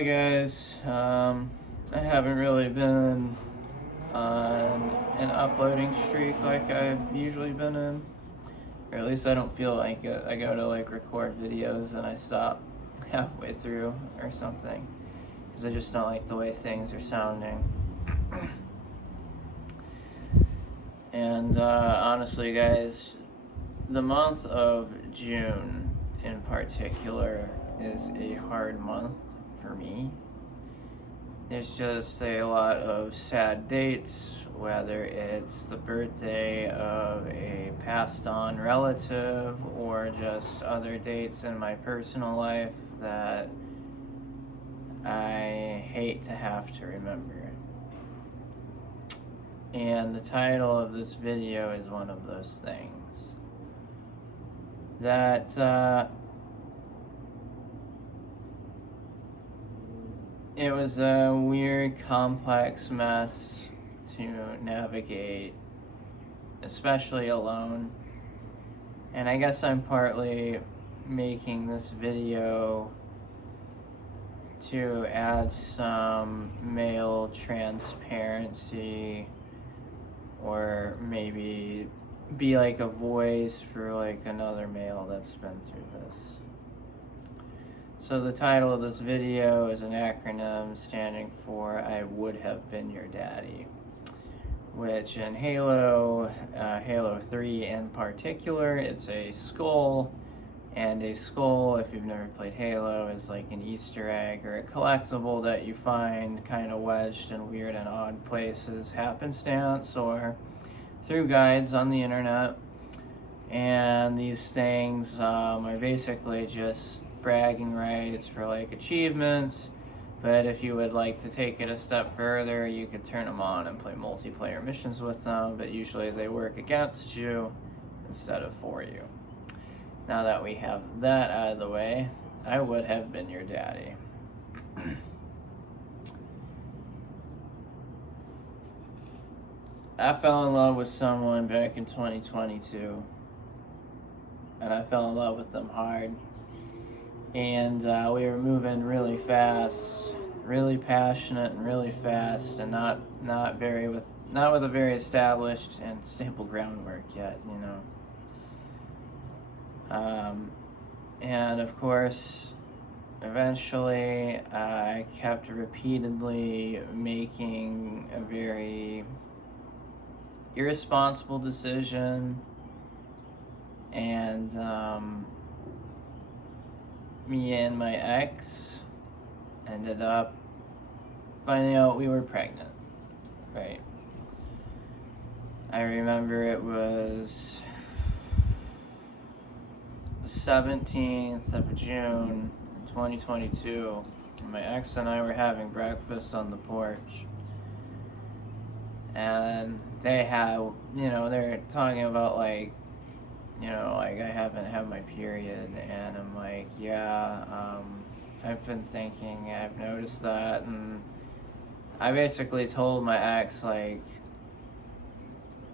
Hi guys, I haven't really been on an uploading streak like I've usually been in, or at least I don't feel like it. I go to like record videos and I stop halfway through or something because I just don't like the way things are sounding. And honestly guys, the month of June in particular is a hard month for me. There's just a lot of sad dates, whether it's the birthday of a passed on relative or just other dates in my personal life that I hate to have to remember. And the title of this video is one of those things. That it was a weird, complex mess to navigate, especially alone. And I guess I'm partly making this video to add some male transparency, or maybe be like a voice for like another male that's been through this. So the title of this video is an acronym standing for I Would Have Been Your Daddy, which in Halo 3 in particular, it's a skull, and a skull, if you've never played Halo, is like an Easter egg or a collectible that you find kind of wedged in weird and odd places, happenstance, or through guides on the internet. And these things are basically just bragging rights for like achievements, but if you would like to take it a step further, you could turn them on and play multiplayer missions with them, but usually they work against you instead of for you. Now that we have that out of the way, I would have been your daddy. I fell in love with someone back in 2022, and I fell in love with them hard. And we were moving really fast, really passionate and really fast, and not with a very established and stable groundwork yet, you know. And of course, eventually I kept repeatedly making a very irresponsible decision, and me and my ex ended up finding out we were pregnant, right? I remember it was the 17th of June, 2022. My ex and I were having breakfast on the porch, and they they're talking about like, like I haven't had my period, and I'm like, yeah, I've been thinking, I've noticed that, and I basically told my ex, like,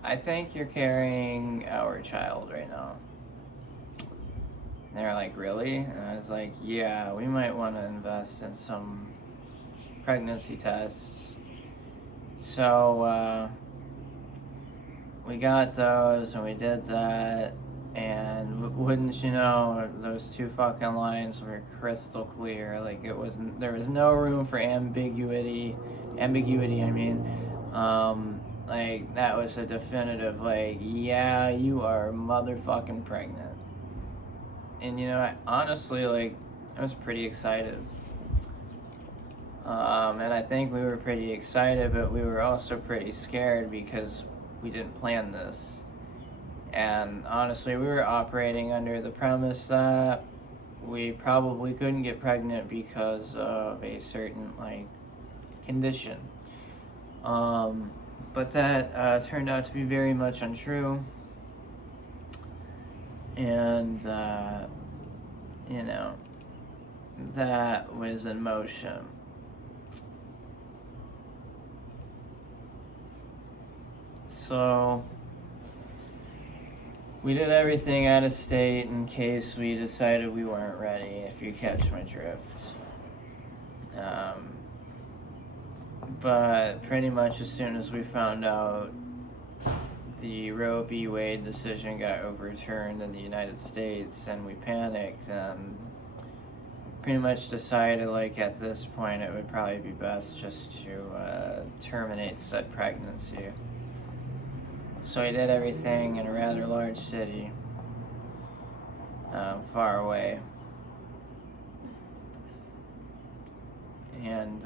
I think you're carrying our child right now. And they're like, really? And I was like, yeah, we might want to invest in some pregnancy tests. So, we got those, and we did that. And wouldn't you know, those two fucking lines were crystal clear. Like, there was no room for ambiguity, I mean. Like, that was a definitive, like, yeah, you are motherfucking pregnant. And, honestly, like, I was pretty excited. And I think we were pretty excited, but we were also pretty scared because we didn't plan this. And honestly, we were operating under the premise that we probably couldn't get pregnant because of a certain, like, condition. But that turned out to be very much untrue. And, that was in motion. So we did everything out of state in case we decided we weren't ready, if you catch my drift. But pretty much as soon as we found out the Roe v. Wade decision got overturned in the United States, and we panicked and pretty much decided, like, at this point it would probably be best just to terminate said pregnancy. So we did everything in a rather large city, far away. And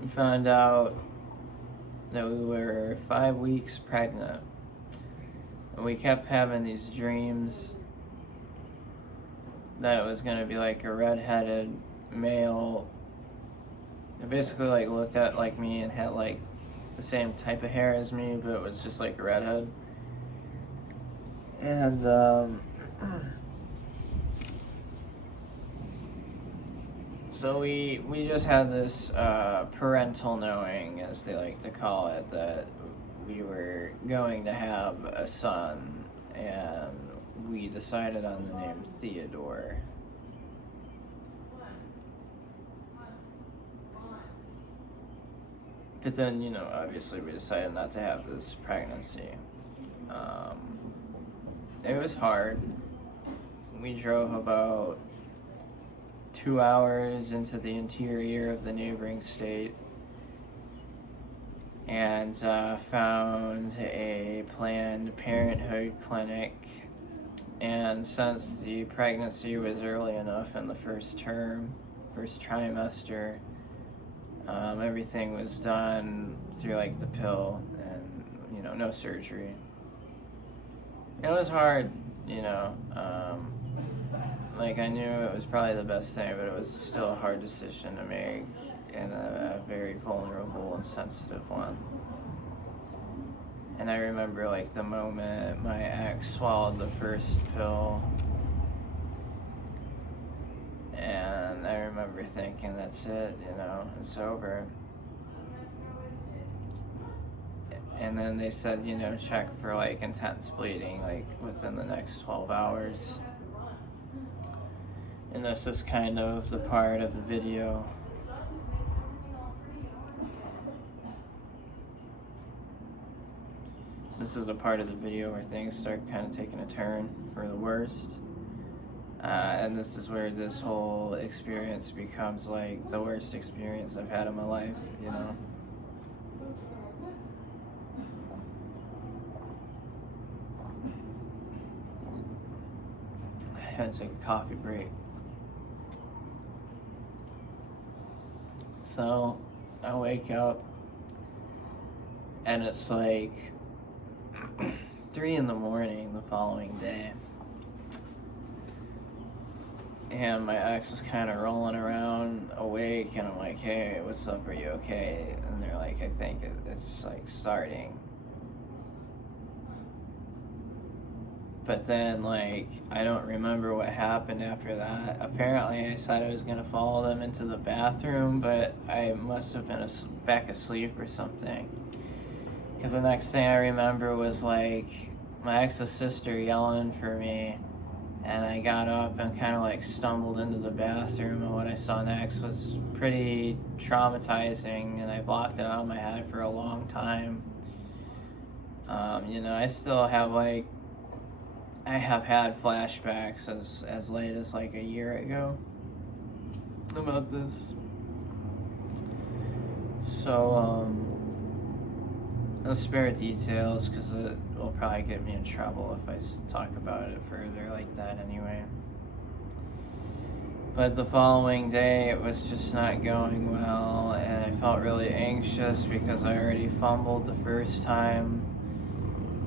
we found out that we were 5 weeks pregnant. And we kept having these dreams that it was going to be like a redheaded male that basically like looked at like me and had like the same type of hair as me, but it was just like a redhead. And so we just had this parental knowing, as they like to call it, that we were going to have a son, and we decided on the name Theodore. But then, you know, obviously we decided not to have this pregnancy. It was hard. We drove about 2 hours into the interior of the neighboring state and found a Planned Parenthood clinic. And since the pregnancy was early enough in the first trimester, everything was done through like the pill and, you know, no surgery. It was hard, you know, like I knew it was probably the best thing, but it was still a hard decision to make, and a very vulnerable and sensitive one. And I remember like the moment my ex swallowed the first pill, and I remember thinking, that's it, you know, it's over. And then they said, you know, check for like intense bleeding like within the next 12 hours. And this is kind of the part of the video where things start kind of taking a turn for the worst. And this is where this whole experience becomes like the worst experience I've had in my life, you know. I had to take a coffee break. So I wake up and it's like 3 in the morning the following day. And my ex is kind of rolling around awake, and I'm like, hey, what's up, are you okay? And they're like, I think it's like starting. But then, like, I don't remember what happened after that. Apparently, I said I was going to follow them into the bathroom, but I must have been back asleep or something. Because the next thing I remember was, like, my ex's sister yelling for me, and I got up and kind of, like, stumbled into the bathroom, and what I saw next was pretty traumatizing, and I blocked it out of my head for a long time. You know, I still have, like, I have had flashbacks as late as like a year ago about this. So, I'll spare details because it will probably get me in trouble if I talk about it further like that anyway. But the following day, it was just not going well, and I felt really anxious because I already fumbled the first time.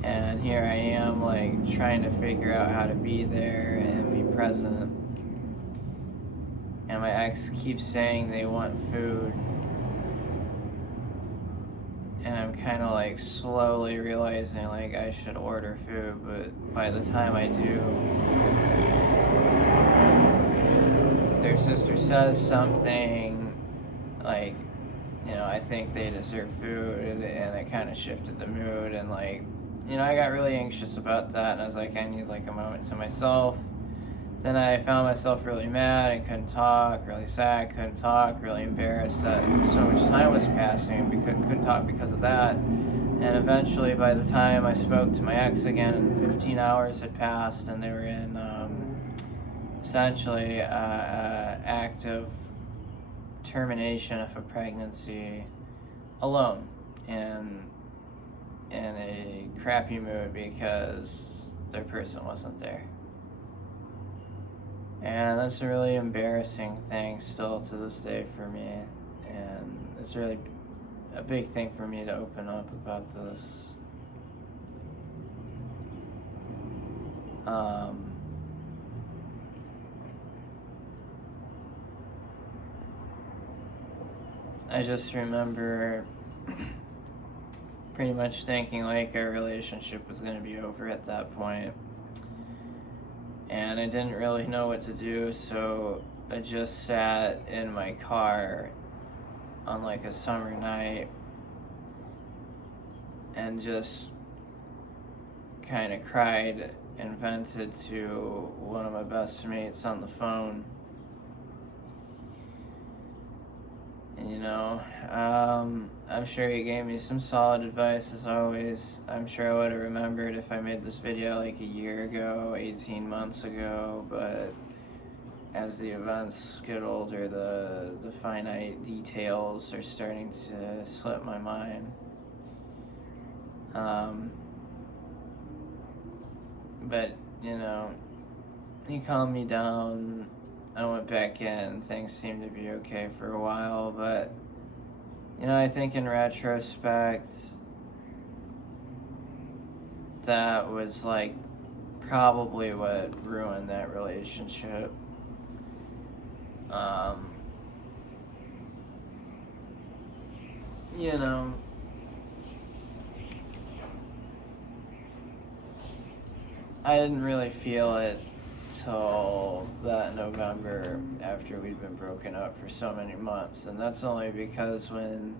And here I am, like, trying to figure out how to be there and be present. And my ex keeps saying they want food. And I'm kind of, like, slowly realizing, like, I should order food. But by the time I do, their sister says something, like, you know, I think they deserve food. And it kind of shifted the mood, and, like, you know, I got really anxious about that, and I was like, I need like a moment to myself. then I found myself really mad and couldn't talk, really sad, couldn't talk, really embarrassed that so much time was passing and couldn't talk because of that. And eventually, by the time I spoke to my ex again, and 15 hours had passed, and they were in essentially active termination of a pregnancy alone and in a crappy mood because their person wasn't there. And that's a really embarrassing thing still to this day for me, and it's really a big thing for me to open up about this. I just remember pretty much thinking like our relationship was going to be over at that point. And I didn't really know what to do, so I just sat in my car on like a summer night and just kind of cried and vented to one of my best mates on the phone. And I'm sure he gave me some solid advice as always. I'm sure I would have remembered if I made this video like a year ago, 18 months ago, but as the events get older, the finite details are starting to slip my mind. But, he calmed me down. I went back in. Things seemed to be okay for a while, but, I think in retrospect, that was, probably what ruined that relationship. I didn't really feel it till that November after we'd been broken up for so many months, and that's only because when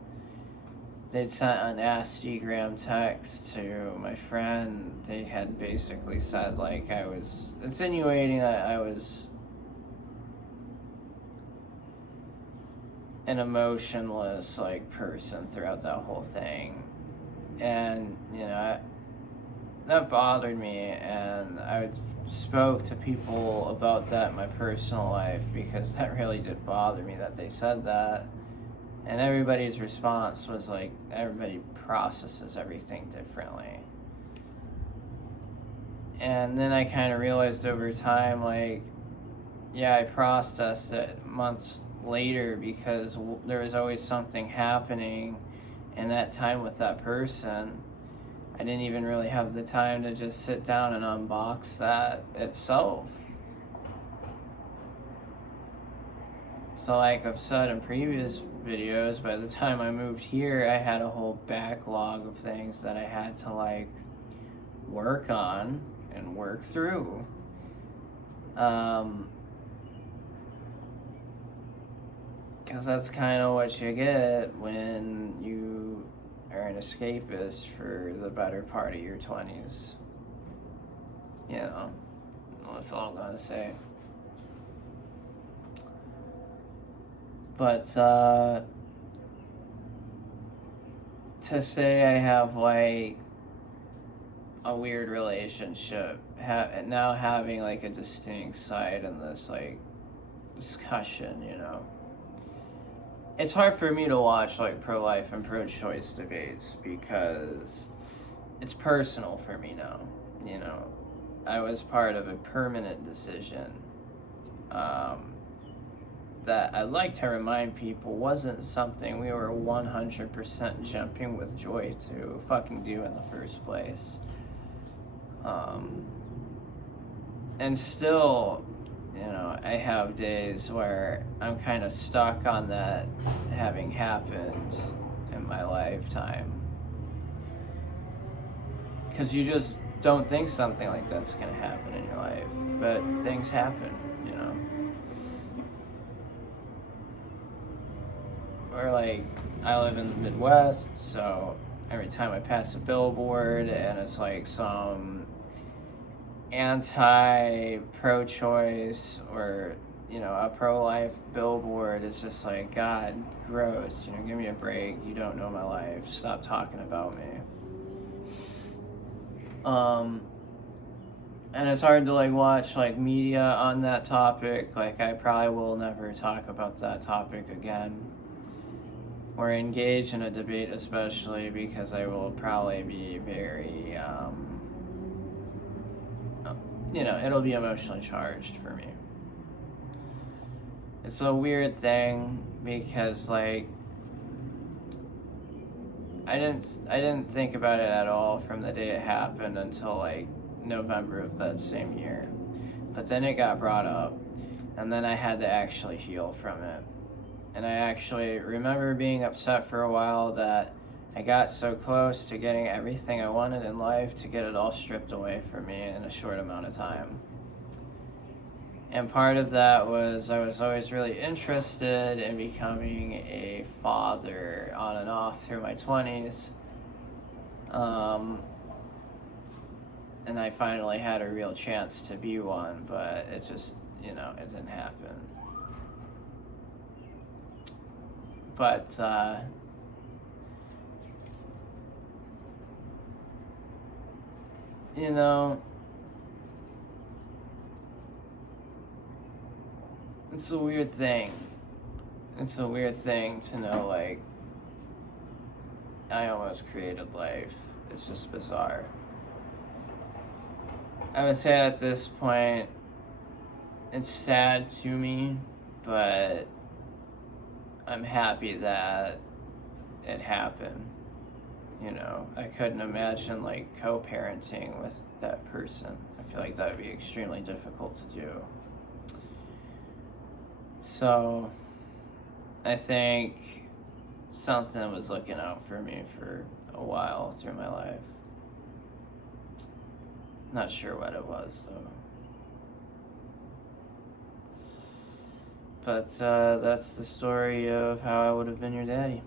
they'd sent an Instagram text to my friend, they had basically said I was insinuating that I was an emotionless person throughout that whole thing, and that bothered me, and I spoke to people about that in my personal life because that really did bother me that they said that. And everybody's response was everybody processes everything differently. And then I kind of realized over time, I processed it months later because there was always something happening in that time with that person. I didn't even really have the time to just sit down and unbox that itself. So I've said in previous videos, by the time I moved here, I had a whole backlog of things that I had to work on and work through. Because that's kind of what you get when you are an escapist for the better part of your 20s. That's all I'm gonna say. But to say I have a weird relationship, now having a distinct side in this discussion, it's hard for me to watch pro-life and pro-choice debates because it's personal for me now. I was part of a permanent decision that I'd like to remind people wasn't something we were 100% jumping with joy to fucking do in the first place. And still, I have days where I'm kind of stuck on that having happened in my lifetime. Because you just don't think something like that's going to happen in your life. But things happen, Or I live in the Midwest, so every time I pass a billboard and it's some anti-pro-choice or, you know, a pro-life billboard, it's just like, God, gross, you know, give me a break. You don't know my life. Stop talking about me. And it's hard to like watch like media on that topic. Like, I probably will never talk about that topic again or engage in a debate, especially because I will probably be very you know, it'll be emotionally charged for me. It's a weird thing because like I didn't think about it at all from the day it happened until like November of that same year. But then it got brought up, and then I had to actually heal from it. And I actually remember being upset for a while that I got so close to getting everything I wanted in life to get it all stripped away from me in a short amount of time. And part of that was I was always really interested in becoming a father on and off through my 20s. And I finally had a real chance to be one, but it just, you know, it didn't happen. But, you know, it's a weird thing. It's a weird thing to know, like, I almost created life. It's just bizarre. I would say at this point, it's sad to me, but I'm happy that it happened. You know, I couldn't imagine like co-parenting with that person. I feel like that would be extremely difficult to do. So I think something was looking out for me for a while through my life. Not sure what it was though. But that's the story of how I would have been your daddy.